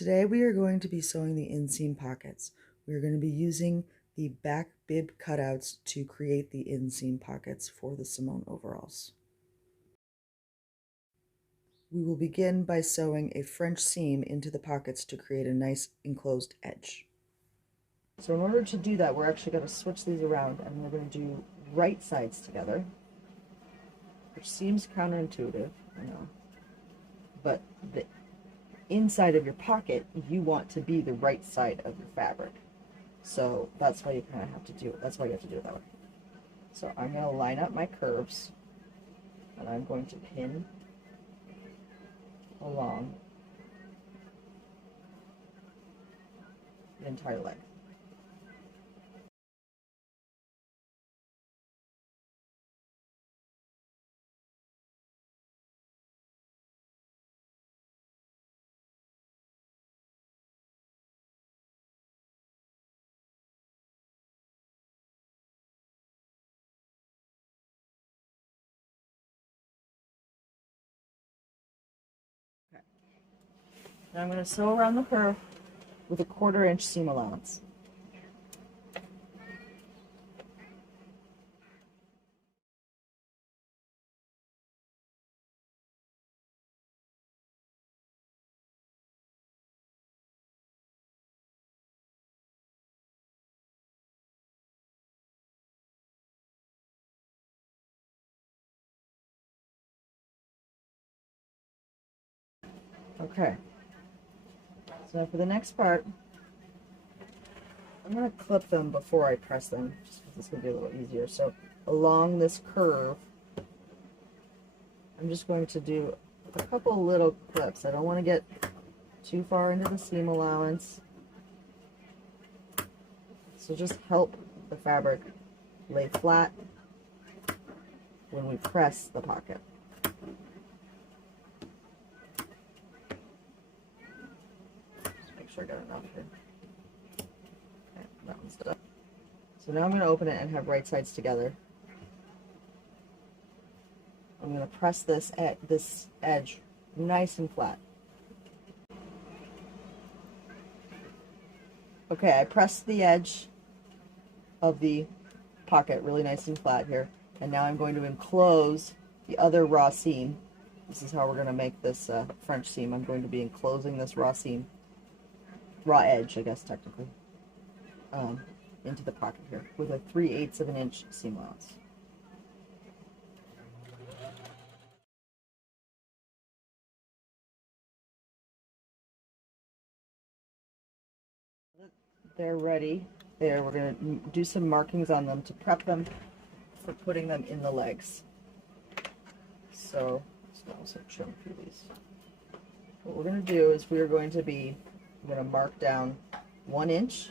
Today we are going to be sewing the inseam pockets. We are going to be using the back bib cutouts to create the inseam pockets for the Simone Overalls. We will begin by sewing a French seam into the pockets to create a nice enclosed edge. So in order to do that, we're actually going to switch these around and we're going to do right sides together, which seems counterintuitive, I know, but the inside of your pocket, you want to be the right side of your fabric. So that's why you kind of have to do it. That's why you have to do it that way. So I'm going to line up my curves and I'm going to pin along the entire leg. Okay. Now I'm going to sew around the curve with a 1/4 inch seam allowance. Okay, so now for the next part, I'm going to clip them before I press them, just because it's going to be a little easier. So along this curve, I'm just going to do a couple little clips. I don't want to get too far into the seam allowance. So just help the fabric lay flat when we press the pocket. Just make sure I got enough here. Okay, that one's done. So now I'm going to open it and have right sides together. I'm going to press this at this edge nice and flat. Okay, I pressed the edge of the pocket really nice and flat here, and now I'm going to enclose the other raw seam. This is how we're going to make this French seam. I'm going to be enclosing this raw seam, raw edge, I guess technically, into the pocket here with a 3/8 of an inch seam allowance. They're ready. There, we're going to do some markings on them to prep them for putting them in the legs. So, let's also trim through these. What we're going to do is we're going to mark down 1 inch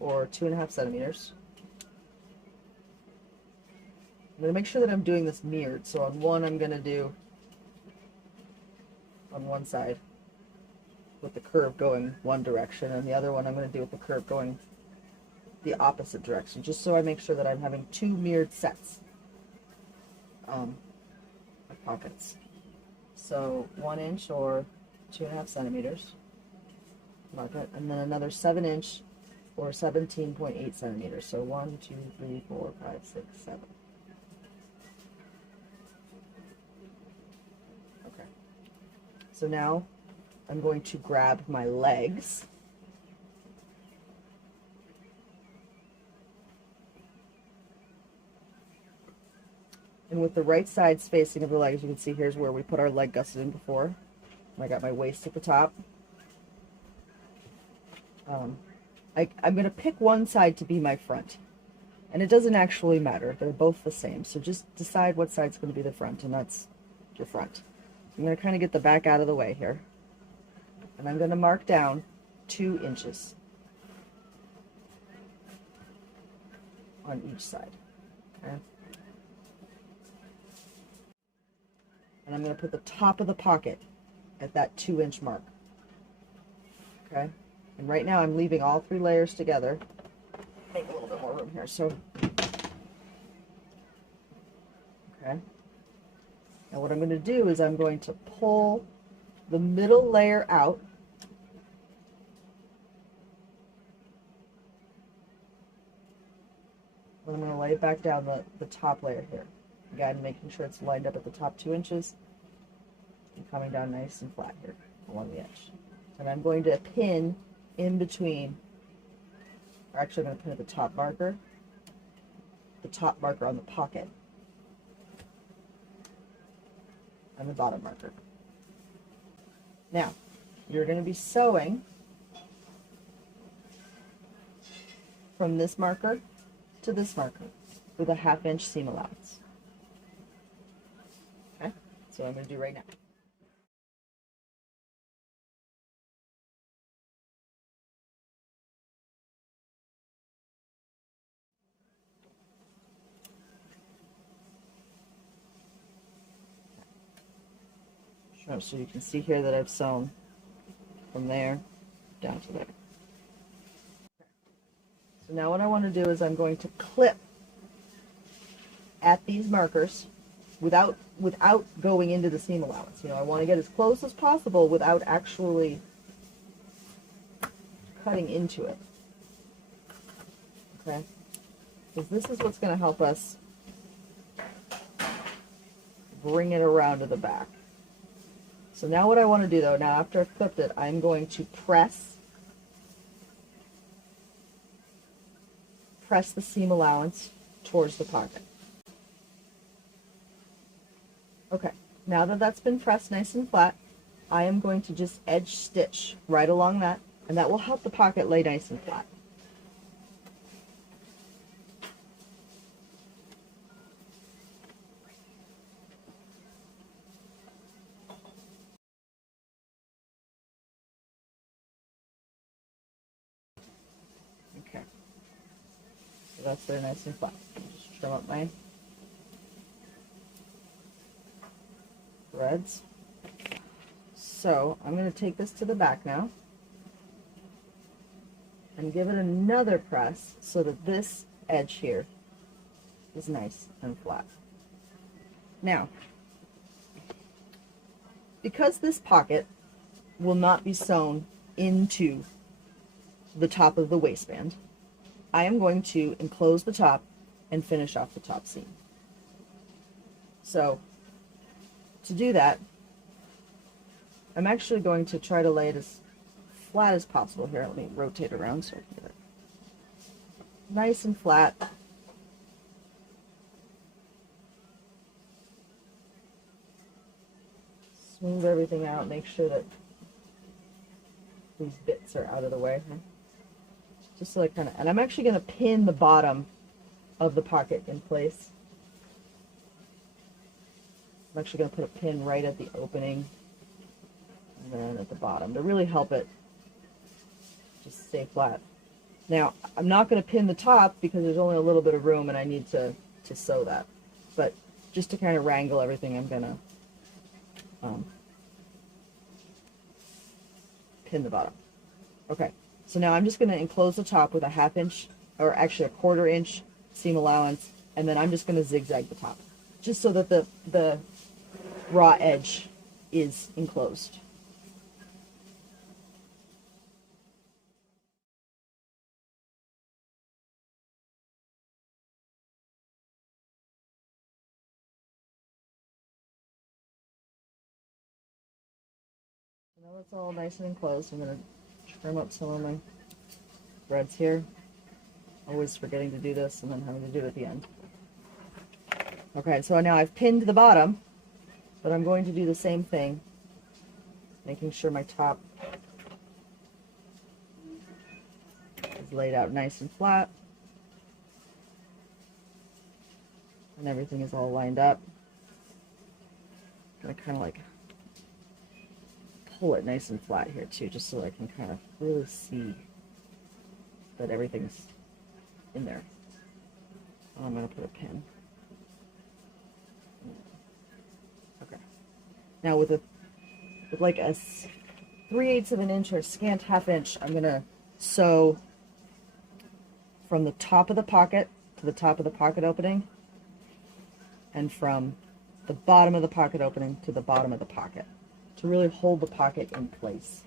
or 2.5 centimeters. I'm going to make sure that I'm doing this mirrored. So on one, I'm going to do on one side with the curve going one direction, and the other one I'm going to do with the curve going the opposite direction, just so I make sure that I'm having 2 mirrored sets of pockets. So 1 inch or 2.5 centimeters, mark it, and then another 7 inch or 17.8 centimeters. So 1, 2, 3, 4, 5, 6, 7. Okay. So now I'm going to grab my legs. And with the right side spacing of the leg, as you can see, here's where we put our leg gusset in before. I got my waist at the top. I'm going to pick one side to be my front. And it doesn't actually matter. They're both the same. So just decide what side's going to be the front, and that's your front. So I'm going to kind of get the back out of the way here. And I'm going to mark down 2 inches on each side. Okay? And I'm going to put the top of the pocket at that 2-inch mark. Okay? And right now I'm leaving all 3 layers together. Make a little bit more room here. So, okay. Now what I'm going to do is I'm going to pull the middle layer out Then I'm going to lay it back down the top layer here. Again, making sure it's lined up at the top 2 inches and coming down nice and flat here along the edge. And I'm going to pin in between, or actually I'm going to pin at the top marker on the pocket, and the bottom marker. Now, you're going to be sewing from this marker to this marker with a 1/2 inch seam allowance. Okay, so I'm going to do right now. So you can see here that I've sewn from there down to there. So now what I want to do is I'm going to clip at these markers without going into the seam allowance. You know, I want to get as close as possible without actually cutting into it. Okay? Because this is what's going to help us bring it around to the back. So now what I want to do though, now after I've clipped it, I'm going to press the seam allowance towards the pocket. Okay, now that that's been pressed nice and flat, I am going to just edge stitch right along that, and that will help the pocket lay nice and flat. Okay, so that's there nice and flat. Just trim up my threads. So I'm going to take this to the back now and give it another press so that this edge here is nice and flat. Now, because this pocket will not be sewn into the top of the waistband, I am going to enclose the top and finish off the top seam. So to do that, I'm actually going to try to lay it as flat as possible here. Let me rotate around so I can get it nice and flat. Smooth everything out, make sure that these bits are out of the way. Just so I kind of, and I'm actually going to pin the bottom of the pocket in place. I'm actually going to put a pin right at the opening and then at the bottom to really help it just stay flat. Now, I'm not going to pin the top because there's only a little bit of room and I need to sew that. But just to kind of wrangle everything, I'm going to pin the bottom. Okay, so now I'm just going to enclose the top with a 1/2 inch, or actually a 1/4 inch seam allowance, and then I'm just going to zigzag the top, just so that the raw edge is enclosed. Now it's all nice and enclosed. I'm going to trim up some of my threads here. Always forgetting to do this and then having to do it at the end. Okay, so now I've pinned the bottom, but I'm going to do the same thing, making sure my top is laid out nice and flat, and everything is all lined up. I'm going to kind of like pull it nice and flat here too, just so I can kind of really see that everything's in there. I'm going to put a pin. Okay. Now with like a 3/8 of an inch or scant 1/2 inch, I'm going to sew from the top of the pocket to the top of the pocket opening, and from the bottom of the pocket opening to the bottom of the pocket, to really hold the pocket in place.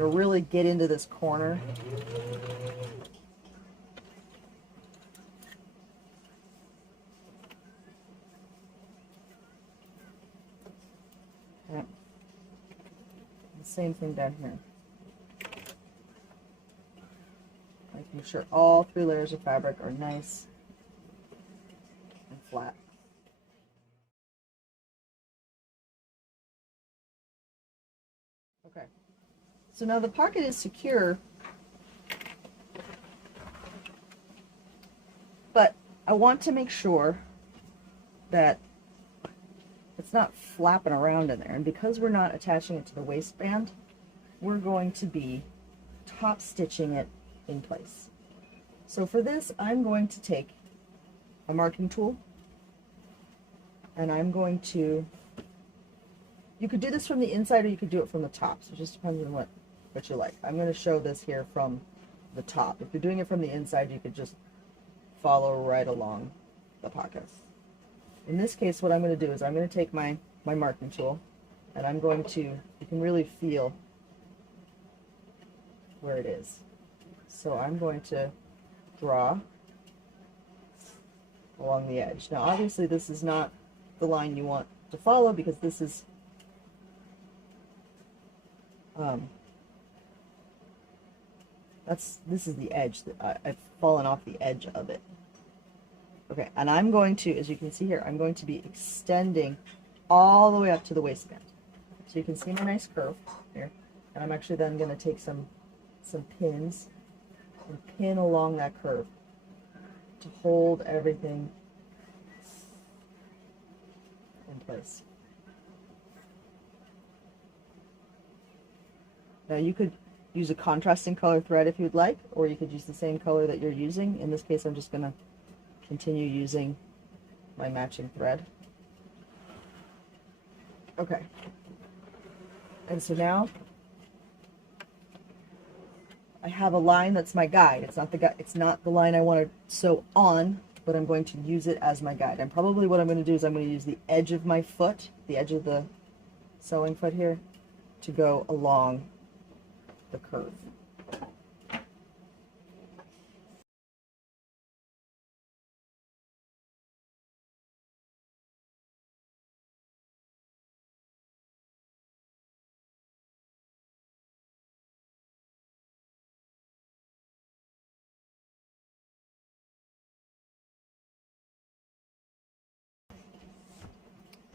going to really get into this corner. Yep. The same thing down here. Making sure all 3 layers of fabric are nice and flat. Okay, so now the pocket is secure, but I want to make sure that it's not flapping around in there. And because we're not attaching it to the waistband, we're going to be top stitching it in place. So for this, I'm going to take a marking tool, and I'm going to, you could do this from the inside or you could do it from the top, so it just depends on what you like. I'm going to show this here from the top. If you're doing it from the inside, you could just follow right along the pockets. In this case, what I'm going to do is I'm going to take my marking tool, and I'm going to, you can really feel where it is. So I'm going to draw along the edge. Now obviously this is not the line you want to follow, because this is this is the edge that I've fallen off the edge of it. Okay, and I'm going to, as you can see here, I'm going to be extending all the way up to the waistband. So you can see my nice curve here. And I'm actually then going to take some pins and pin along that curve to hold everything in place. Now you could use a contrasting color thread if you'd like, or you could use the same color that you're using. In this case, I'm just going to continue using my matching thread. Okay. And so now I have a line that's my guide. It's not the line I want to sew on, but I'm going to use it as my guide. And probably what I'm going to do is I'm going to use the edge of my foot, the edge of the sewing foot here, to go along the curve.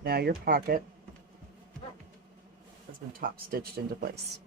Now your pocket has been top stitched into place.